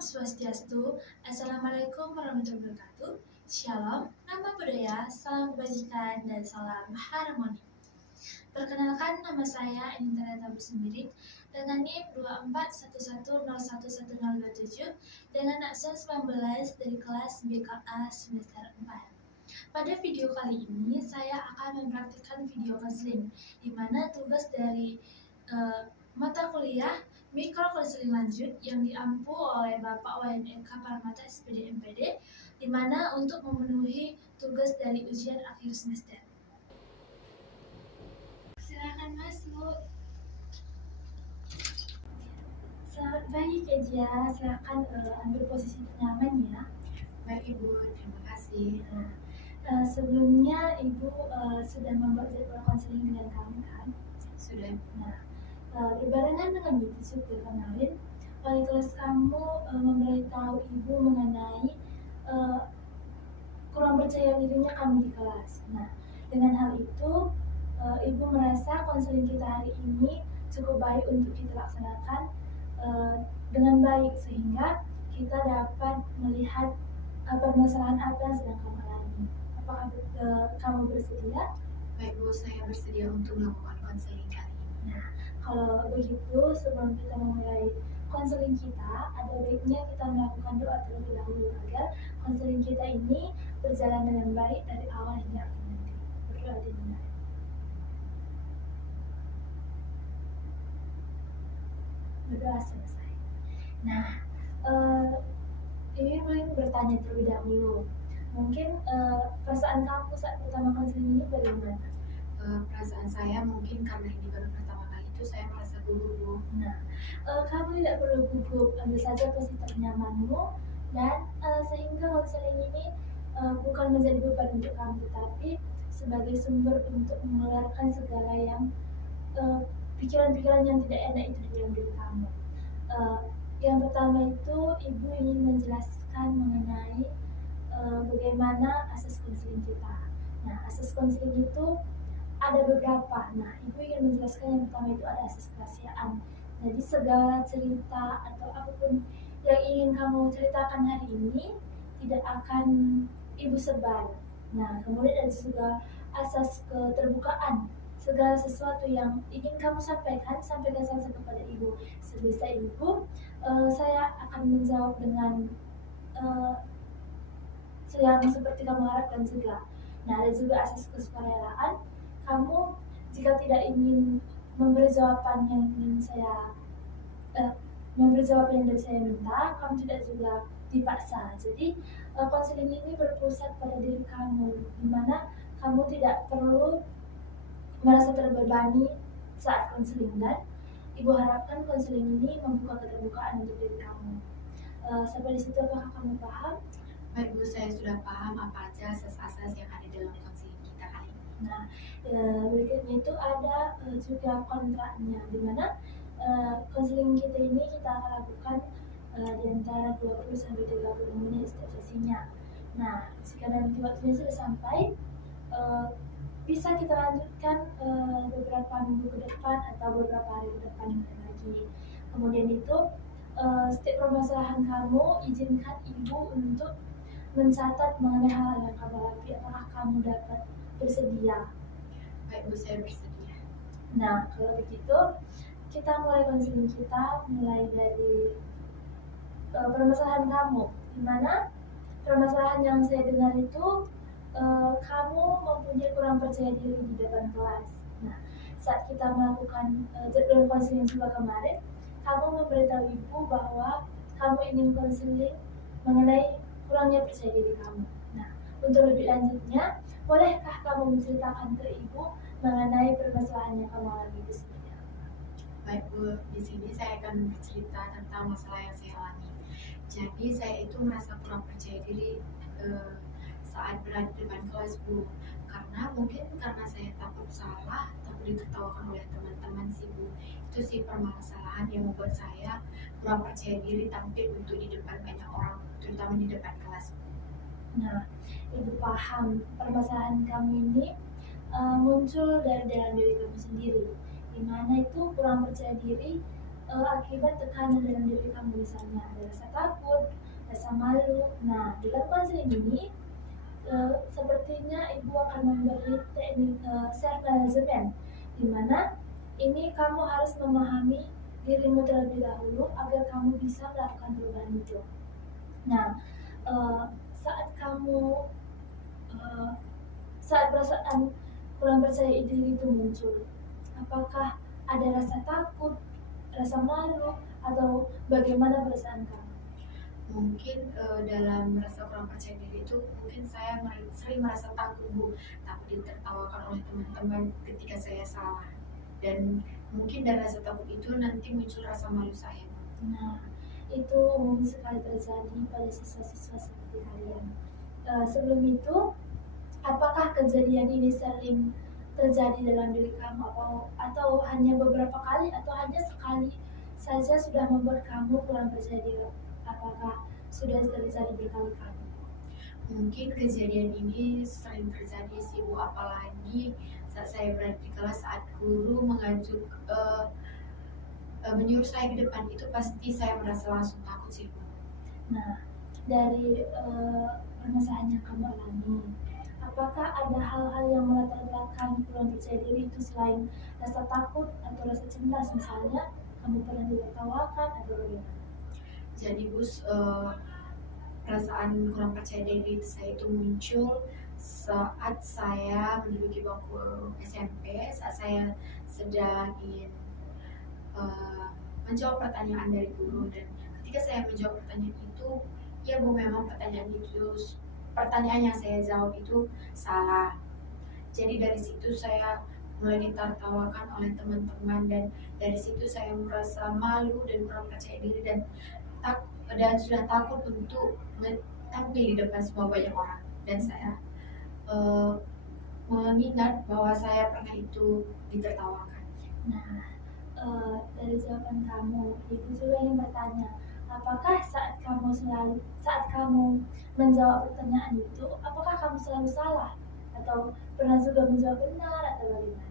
Swastiastu, Assalamualaikum warahmatullahi wabarakatuh. Shalom, nama budaya, salam kebajikan, dan salam harmoni. Perkenalkan, nama saya Intan Bersemiring dengan NIM 2411011027 dengan absen 19 dari kelas BKA semester 4. Pada video kali ini, saya akan mempraktikkan video konseling, di mana tugas dari mata kuliah mikrokonseling lanjut yang diampu oleh Bapak WNMK Paramata SPD MPD, di mana untuk memenuhi tugas dari ujian akhir semester. Silakan masuk. Selamat pagi Kak Jia, silakan ambil posisi ternyaman ya. Baik Ibu, terima kasih. Sebelumnya Ibu sudah membuat jadwal konseling dengan kami kan? Sudah. Berbarengan dengan itu juga kemarin wali kelas kamu memberitahu Ibu mengenai kurang percaya dirinya kamu di kelas. Nah, dengan hal itu Ibu merasa konseling kita hari ini cukup baik untuk kita laksanakan dengan baik sehingga kita dapat melihat permasalahan apa yang sedang kamu alami. Apakah kamu bersedia? Baik Bu, saya bersedia untuk melakukan konseling kali ini. Nah, kalau begitu sebelum kita memulai konseling kita, ada baiknya kita melakukan doa terlebih dahulu agar konseling kita ini berjalan dengan baik dari awal hingga akhir nanti. Berdoa dimulai. Berdoa selesai. Nah, ini boleh bertanya terlebih dahulu. Mungkin perasaan kamu saat pertama konseling ini bagaimana? Perasaan saya mungkin karena ini baru pertama kali itu saya merasa gugup Bu. Nah, kamu tidak perlu gugup, ambil saja posisi ternyamanmu dan sehingga konseling ini bukan menjadi beban untuk kamu, tetapi sebagai sumber untuk mengeluarkan segala yang pikiran-pikiran yang tidak enak itu di dalam diri kamu. Yang pertama itu Ibu ingin menjelaskan mengenai bagaimana asas konseling kita. Nah, asas konseling itu ada beberapa. Nah, Ibu ingin menjelaskan yang pertama itu ada asas kerahasiaan. Jadi segala cerita atau apapun yang ingin kamu ceritakan hari ini tidak akan Ibu sebar. Nah, kemudian ada juga asas keterbukaan. Segala sesuatu yang ingin kamu sampaikan saja kepada Ibu. Sebisa Ibu, saya akan menjawab dengan yang seperti kamu harapkan juga. Nah, ada juga asas kesukarelaan. Kamu jika tidak ingin memberi jawaban yang dari saya minta, kamu tidak juga dipaksa. Jadi konseling ini berpusat pada diri kamu, di mana kamu tidak perlu merasa terbebani saat konseling, dan Ibu harapkan konseling ini membuka keterbukaan untuk diri kamu. Sampai di situ apakah kamu paham? Baik Bu, saya sudah paham apa aja asas-asas yang ada dalam konseling kita kali ini. Nah, berikutnya itu ada juga kontraknya, di mana konseling kita ini kita akan lakukan di antara 20 sampai 30 menit setiap sesinya. Nah, jika nanti waktunya sudah sampai, bisa kita lanjutkan beberapa minggu ke depan atau beberapa hari ke depan lagi. Kemudian itu setiap permasalahan kamu izinkan Ibu untuk mencatat mengenai hal yang kamu alami. Apakah kamu dapat bersedia? Baik Bu, saya bersedia. Nah, kalau begitu kita mulai konseling kita mulai dari permasalahan kamu, di mana permasalahan yang saya dengar itu kamu mempunyai kurang percaya diri di depan kelas. Nah, saat kita melakukan jadwal konseling juga kemarin, kamu memberitahu Ibu bahwa kamu ingin konseling mengenai kurangnya percaya diri kamu. Nah, untuk lebih lanjutnya, bolehkah kamu menceritakan ke Ibu mengenai permasalahan yang kamu alami itu seperti apa? Baik Bu, di sini saya akan bercerita tentang masalah yang saya alami. Jadi saya itu merasa kurang percaya diri saat berada di depan kelas Bu, karena saya takut salah, takut ditertawakan oleh teman-teman sih Bu. Itu sih permasalahan yang membuat saya kurang percaya diri tampil untuk di depan banyak orang, terutama di depan kelas. Nah, Ibu paham permasalahan kamu ini muncul dari dalam diri kamu sendiri, di mana itu kurang percaya diri akibat tekanan dalam diri kamu, misalnya ada rasa takut, rasa malu. Nah, dalam konseling ini sepertinya ibu akan memberi teknik self management, di mana ini kamu harus memahami dirimu terlebih dahulu agar kamu bisa melakukan perubahan itu. Nah, eh, saat kamu eh, saat perasaan kurang percaya diri itu muncul, apakah ada rasa takut, rasa malu, atau bagaimana perasaan kamu? Mungkin dalam merasa kurang percaya diri itu mungkin saya sering merasa takut Bu, takut ditertawakan oleh teman-teman ketika saya salah, dan mungkin dari rasa takut itu nanti muncul rasa malu saya Bu. Nah, itu umum sekali terjadi pada siswa-siswa seperti kalian. Sebelum itu, apakah kejadian ini sering terjadi dalam diri kamu atau hanya beberapa kali atau hanya sekali saja sudah membuat kamu kurang percaya diri? Apakah sudah terjadi berkali-kali? Mungkin kejadian ini sering terjadi sih Bu, apalagi saat saya berada di kelas, saat guru menyuruh saya ke depan, itu pasti saya merasa langsung takut sih Bu. Nah, dari permasalahan yang kamu alami, apakah ada hal-hal yang melatar belakang kurang percaya diri itu selain rasa takut atau rasa cemas, misalnya kamu pernah ditertawakan atau bagaimana? Jadi Bu, perasaan kurang percaya diri saya itu muncul saat saya menduduki bangku SMP, saat saya sedang ingin menjawab pertanyaan dari guru, dan ketika saya menjawab pertanyaan itu, ya Bu, memang pertanyaan yang saya jawab itu salah. Jadi dari situ saya mulai ditertawakan oleh teman-teman, dan dari situ saya merasa malu dan kurang percaya diri, dan sudah takut untuk tampil di depan semua banyak orang. Dan saya mengingat bahwa saya pernah itu ditertawakan. Nah, dari jawaban kamu, ibu juga ingin bertanya, apakah saat kamu menjawab pertanyaan itu, apakah kamu selalu salah atau pernah juga menjawab benar atau bagaimana?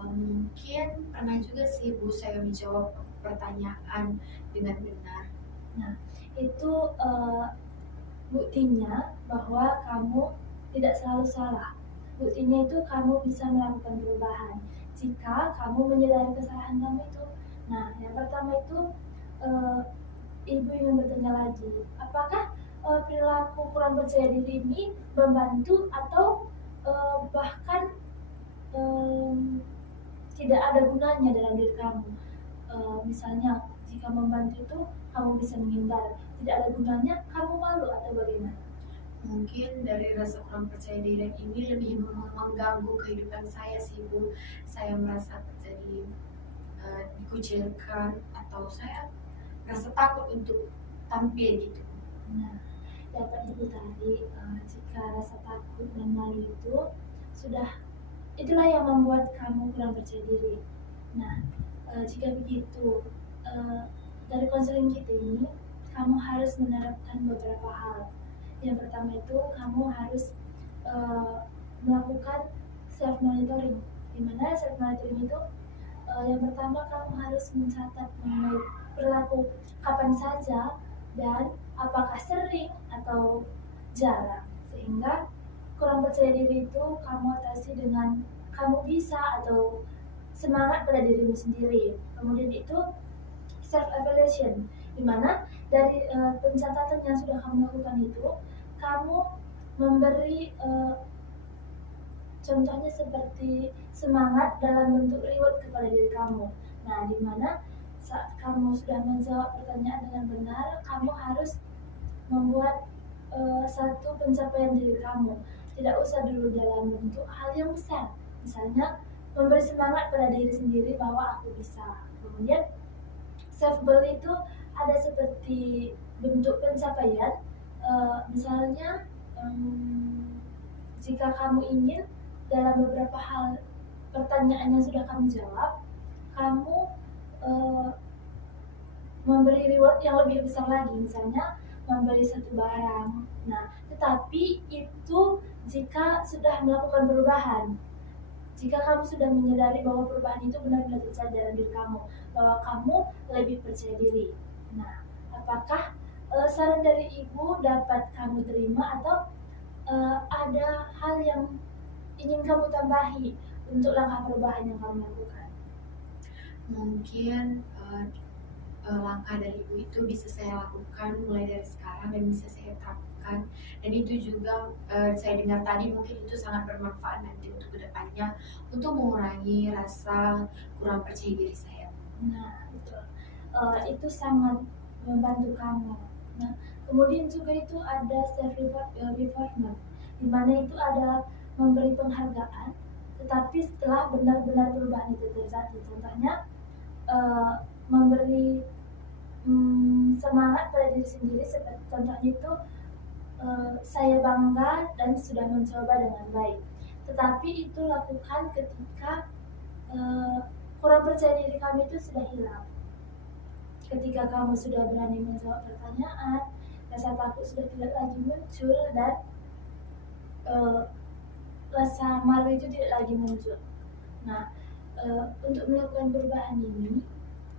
Mungkin pernah juga sih Bu, saya menjawab pertanyaan dengan benar. Nah, itu buktinya bahwa kamu tidak selalu salah. Buktinya itu kamu bisa melakukan perubahan jika kamu menyadari kesalahan kamu itu. Nah, yang pertama itu ibu ingin bertanya lagi, apakah perilaku kurang percaya diri ini membantu atau bahkan tidak ada gunanya dalam diri kamu? Misalnya, jika membantu itu kamu bisa menghindar, tidak ada gunanya kamu malu atau bagaimana? Mungkin dari rasa kurang percaya diri ini lebih mengganggu kehidupan saya sih Bu. Saya merasa jadi dikucilkan, atau saya rasa takut untuk tampil gitu. Nah, dapat ibu tadi, jika rasa takut dan malu itu itulah yang membuat kamu kurang percaya diri. Nah, jika begitu, dari konseling kita ini kamu harus menerapkan beberapa hal. Yang pertama itu kamu harus melakukan self monitoring. Di mana self monitoring itu yang pertama kamu harus mencatat mengenai perilaku kapan saja dan apakah sering atau jarang, sehingga kurang percaya diri itu kamu atasi dengan kamu bisa atau semangat pada dirimu sendiri. Kemudian itu self evaluation, di mana dari pencatatan yang sudah kamu lakukan itu kamu memberi contohnya seperti semangat dalam bentuk reward kepada diri kamu. Nah, di mana saat kamu sudah menjawab pertanyaan dengan benar, kamu harus membuat satu pencapaian diri kamu. Tidak usah dulu dalam bentuk hal yang besar. Misalnya, memberi semangat pada diri sendiri bahwa aku bisa. Kemudian, self goal itu ada seperti bentuk pencapaian. Misalnya, jika kamu ingin dalam beberapa hal pertanyaan yang sudah kamu jawab, kamu memberi reward yang lebih besar lagi, misalnya membeli satu barang. Nah, tetapi itu jika sudah melakukan perubahan, jika kamu sudah menyadari bahwa perubahan itu benar-benar terjadi dalam diri kamu, bahwa kamu lebih percaya diri. Nah, apakah saran dari ibu dapat kamu terima atau ada hal yang ingin kamu tambahi untuk langkah perubahan yang kamu lakukan? Mungkin langkah dari ibu itu bisa saya lakukan mulai dari sekarang dan bisa saya terapkan, dan itu juga saya dengar tadi mungkin itu sangat bermanfaat nanti untuk kedepannya untuk mengurangi rasa kurang percaya diri saya. Nah, betul. Itu sangat membantu kamu. Nah, kemudian juga itu ada self rewardment, di mana itu ada memberi penghargaan, tetapi setelah benar-benar perubahan itu terjadi. Contohnya, memberi semangat pada diri sendiri, seperti contohnya itu saya bangga dan sudah mencoba dengan baik. Tetapi itu lakukan ketika kurang percaya diri kami itu sudah hilang. Ketika kamu sudah berani menjawab pertanyaan, rasa takut sudah tidak lagi muncul, dan rasa malu itu tidak lagi muncul. Nah, untuk melakukan perubahan ini,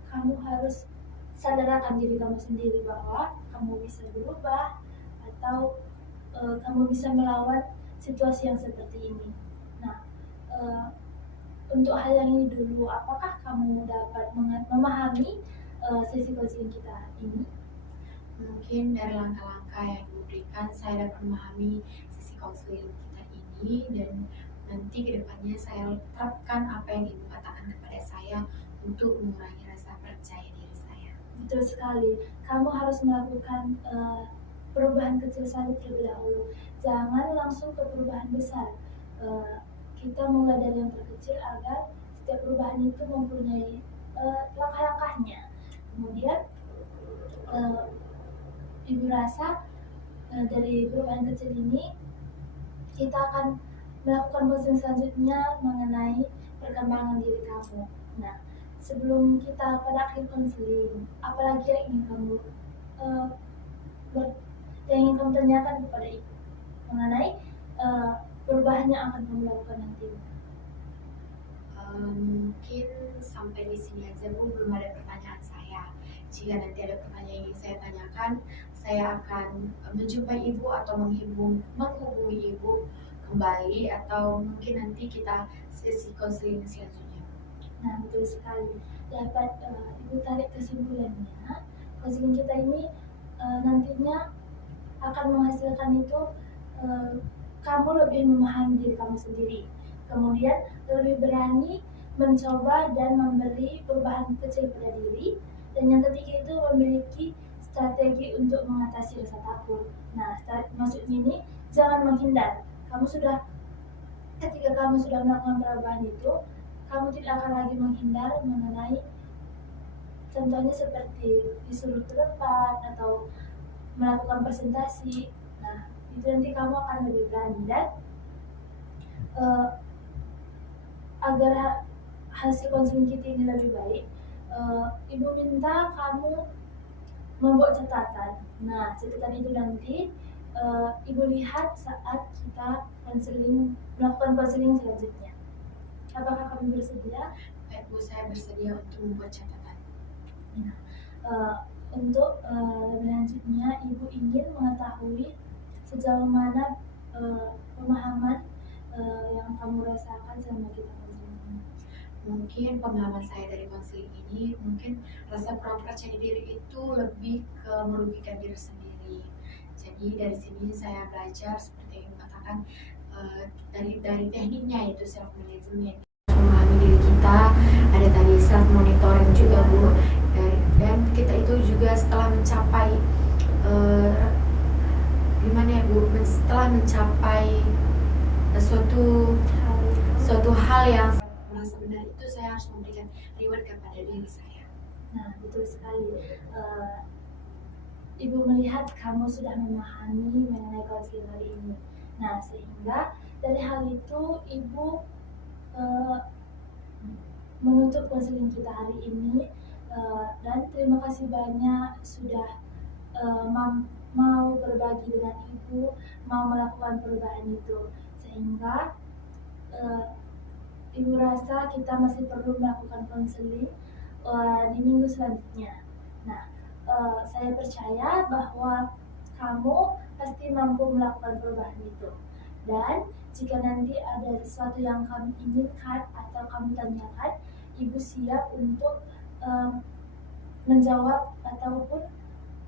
kamu harus sadarkan diri kamu sendiri bahwa kamu bisa berubah atau kamu bisa melawan situasi yang seperti ini. Nah, untuk hal yang ini dulu, apakah kamu dapat memahami sesi coaching kita ini? Mungkin dari langkah-langkah yang diberikan saya dapat memahami sisi konseling kita ini, dan nanti kedepannya saya terapkan apa yang ibu katakan kepada saya untuk mengurangi rasa percaya diri saya. Betul sekali, kamu harus melakukan perubahan kecil saja terlebih dahulu. Jangan langsung ke perubahan besar. Kita mulai dari yang terkecil agar setiap perubahan itu mempunyai langkah-langkahnya. Kemudian ibu rasa dari perubahan kecil ini kita akan melakukan coaching selanjutnya mengenai perkembangan diri kamu. Nah, sebelum kita pada akhir konseling, apalagi yang ingin kamu tanyakan kepada ibu mengenai perubahan yang akan kamu lakukan nanti? Mungkin sampai di sini aja Bu, belum ada pertanyaan saya. Jika nanti ada pertanyaan yang ingin saya tanyakan, saya akan menjumpai ibu atau menghubungi ibu kembali, atau mungkin nanti kita sesi konseling selanjutnya. Nah, betul sekali. Dapat ibu tarik kesimpulannya, konseling kita ini nantinya akan menghasilkan itu kamu lebih memahami diri kamu sendiri, kemudian lebih berani mencoba dan memberi perubahan kecil pada diri, dan yang ketiga itu memiliki strategi untuk mengatasi rasa takut. Nah, maksudnya ini jangan menghindar. Ketika kamu sudah melakukan perubahan itu, kamu tidak akan lagi menghindar mengenai, contohnya seperti disuruh ke depan atau melakukan presentasi. Nah, itu nanti kamu akan lebih berani, dan agar hasil konseling kita ini lebih baik, ibu minta kamu membuat catatan. Nah, catatan itu nanti ibu lihat saat kita melakukan konseling selanjutnya. Apakah kamu bersedia? Baik Bu, saya bersedia untuk membuat catatan. Nah, untuk lebih lanjutnya, ibu ingin mengetahui sejauh mana pemahaman yang kamu rasakan selama kita konseling ini. Mungkin pengalaman saya dari konseling ini, mungkin rasa kurang percaya diri itu lebih ke merugikan diri sendiri. Jadi dari sini saya belajar seperti yang katakan, dari tekniknya, yaitu self management, memahami diri kita. Ada tadi self monitoring juga Bu, dan kita itu juga setelah mencapai gimana ya Bu, setelah mencapai suatu hal yang merasa benar, itu saya harus memberikan reward kepada diri saya. Nah, betul sekali. Ibu melihat kamu sudah memahami mengenai konseling hari ini. Nah, sehingga dari hal itu ibu menutup konseling kita hari ini, dan terima kasih banyak sudah mau berbagi dengan ibu, mau melakukan perubahan itu, sehingga ibu rasa kita masih perlu melakukan konseling di minggu selanjutnya. Nah, saya percaya bahwa kamu pasti mampu melakukan perubahan itu. Dan jika nanti ada sesuatu yang kamu inginkan atau kamu tanyakan, ibu siap untuk menjawab ataupun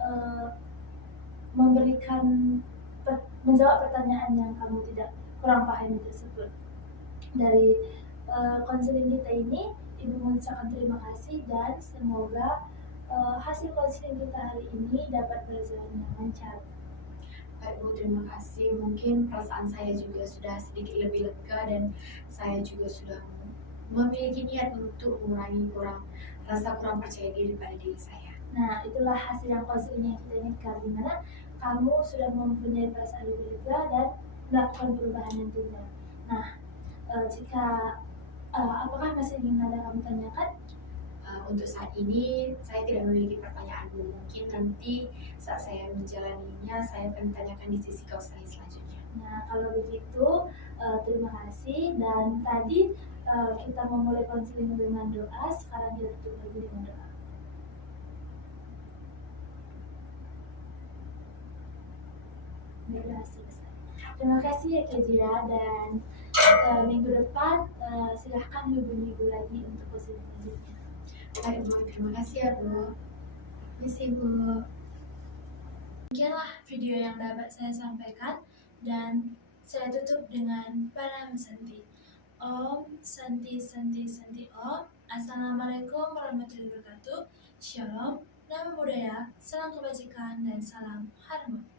eh, memberikan menjawab pertanyaan yang kamu tidak kurang pahami tersebut. Dari konseling kita ini, ibu mengucapkan terima kasih dan semoga hasil konseling kita hari ini dapat berjalan dengan lancar. Baik Bu, terima kasih. Mungkin perasaan saya juga sudah sedikit lebih lega dan saya juga sudah memiliki niat untuk mengurangi rasa kurang percaya diri pada diri saya. Nah, itulah hasil yang konseling yang kita inginkan, di mana kamu sudah mempunyai perasaan lebih lega dan melakukan perubahan nantinya. Nah, apakah masih ingin ada kamu tanyakan? Untuk saat ini saya tidak memiliki pertanyaan Bu. Mungkin nanti saat saya menjalaninya saya akan tanyakan di sisi konseling selanjutnya. Nah, kalau begitu terima kasih, dan tadi kita memulai konseling dengan doa, sekarang kita tutup lagi dengan doa. Berdoa selesai. Terima kasih ya Kezia, dan minggu depan silahkan hubungi Ibu lagi untuk konseling selanjutnya. Baik Bu, terima kasih ya Bu. Misi Bu. Demikianlah video yang dapat saya sampaikan, dan saya tutup dengan Pranama Santi. Om Santi Santi Santi Om. Assalamualaikum warahmatullahi wabarakatuh. Shalom, namo buddhaya, salam kebajikan, dan salam harmoni.